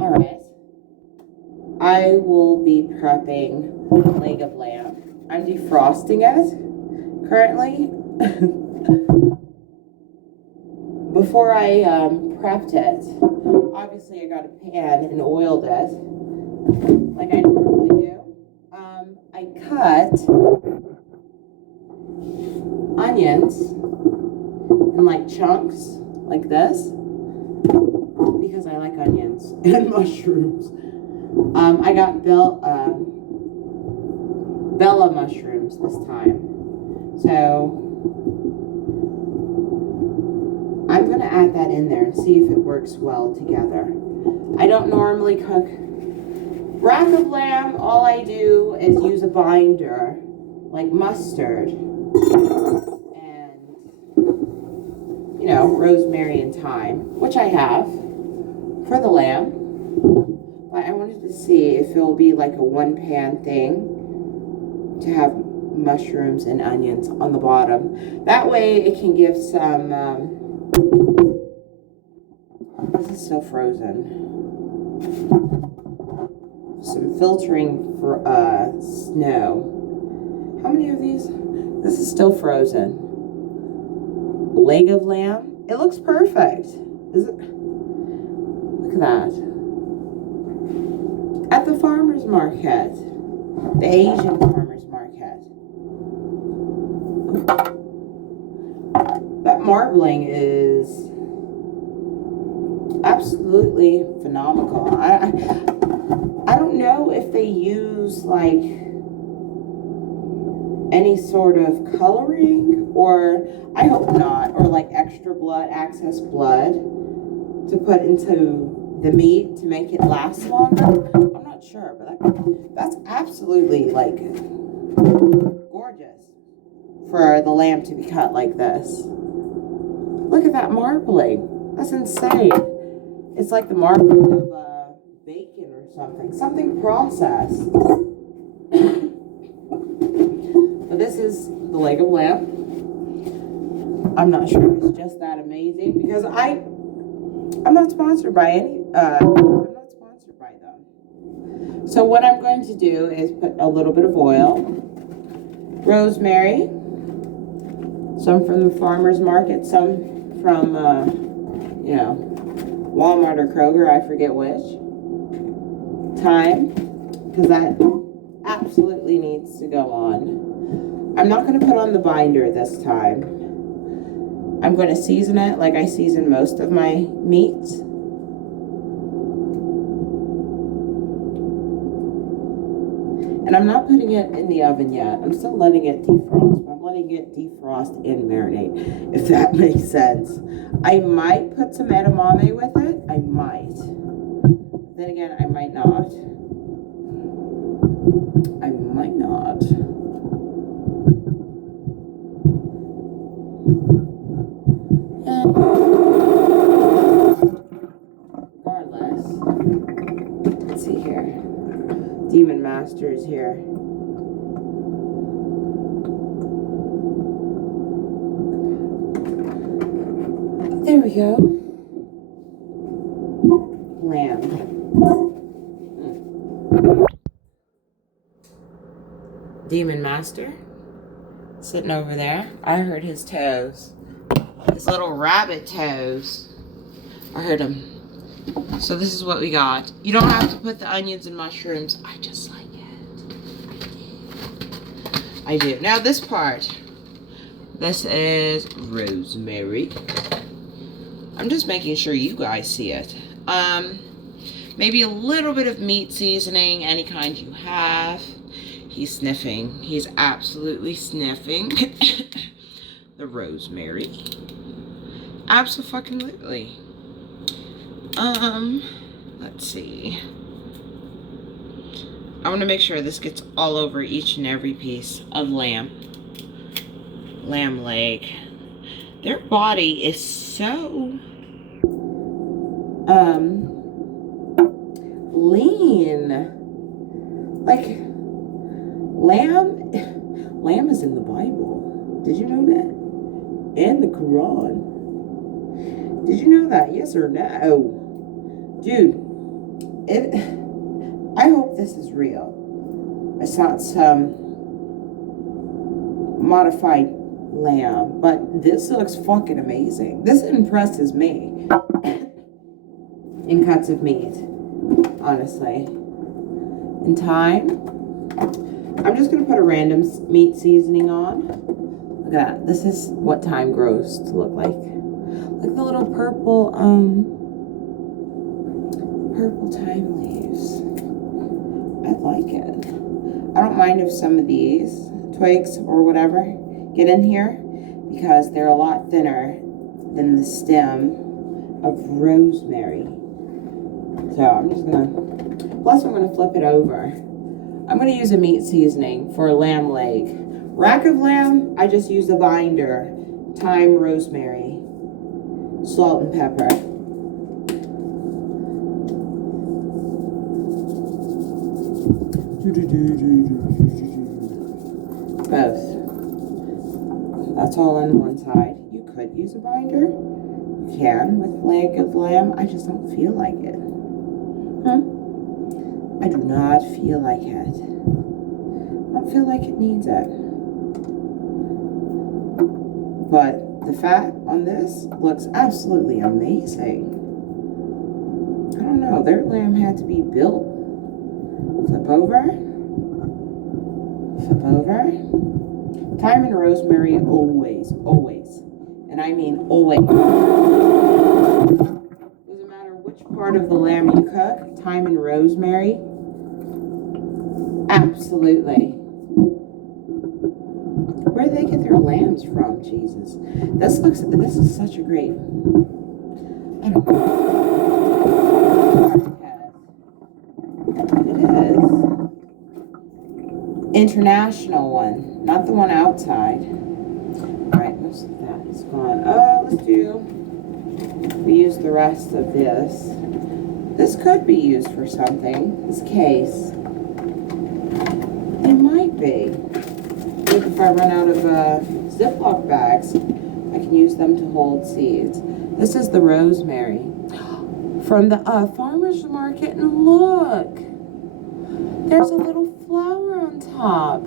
Alright. I will be prepping leg of lamb. I'm defrosting it currently. Before I prepped it, obviously I got a pan and oiled it like I normally do. I cut onions in like chunks like this because I like onions and mushrooms. I got Bella mushrooms this time. So I'm going to add that in there and see if it works well together. I don't normally cook rack of lamb. All I do is use a binder like mustard and, rosemary and thyme, which I have for the lamb. But I wanted to see if it'll be like a one pan thing to have mushrooms and onions on the bottom. That way it can give some, this is still frozen, some filtering for snow. How many of these? This is still frozen. Leg of lamb. It looks perfect. Is it? Look at that. At the farmer's market. The Asian farmer's market. That marbling is absolutely phenomenal. I don't know if they use like any sort of coloring, or I hope not, or like extra blood, excess blood to put into the meat to make it last longer. I'm not sure, but that's absolutely like gorgeous for the lamb to be cut like this. Look at that marbling. That's insane. It's like the marbling of bacon or something processed. But this is the leg of lamb. I'm not sure it's just that amazing because I'm not sponsored by I'm not sponsored by them. So what I'm going to do is put a little bit of oil, rosemary, some from the farmer's market, some from Walmart or Kroger, I forget which. Thyme, because that absolutely needs to go on. I'm not going to put on the binder this time. I'm going to season it like I season most of my meats. And I'm not putting it in the oven yet. I'm still letting it defrost. But I'm letting it defrost and marinate, if that makes sense. I might put some edamame with it. I might. Then again, I might not. I might not. And regardless, let's see here. Demon Master is here. There we go. Lamb. Demon Master sitting over there. I heard his toes. His little rabbit toes. I heard him. So this is what we got. You don't have to put the onions and mushrooms. I just like it. I do. Now this part. This is rosemary. I'm just making sure you guys see it. Maybe a little bit of meat seasoning, any kind you have. He's sniffing. He's absolutely sniffing. The rosemary. Absolutely. Let's see. I want to make sure this gets all over each and every piece of lamb leg. Their body is so lean. Like lamb is in the Bible. Did you know that? And the Quran. Did you know that? Yes or no? Dude, I hope this is real. It's not some modified lamb, but this looks fucking amazing. This impresses me in cuts of meat, honestly. In thyme, I'm just gonna put a random meat seasoning on. Look at that. This is what thyme grows to look like. Like the little purple thyme leaves. I like it. I don't mind if some of these twigs or whatever get in here because they're a lot thinner than the stem of rosemary. So I'm just gonna, plus I'm gonna flip it over. I'm gonna use a meat seasoning for a lamb leg. Rack of lamb, I just use a binder, thyme, rosemary, salt and pepper. Both. That's all on one side. You could use a binder. You can with leg of lamb. I just don't feel like it. I do not feel like it. I don't feel like it needs it. But the fat on this looks absolutely amazing. I don't know. Their lamb had to be built. Flip over. Flip over. Thyme and rosemary always, always. And I mean always. Doesn't matter which part of the lamb you cook, thyme and rosemary. Absolutely. Where do they get their lambs from? Jesus. This is such a great, I don't know. It is. International one, not the one outside. Alright, most of that is gone. We use the rest of this. This could be used for something, this case. It might be. If I run out of Ziploc bags, I can use them to hold seeds. This is the rosemary from the farmer's market, and look, there's a little flower on top.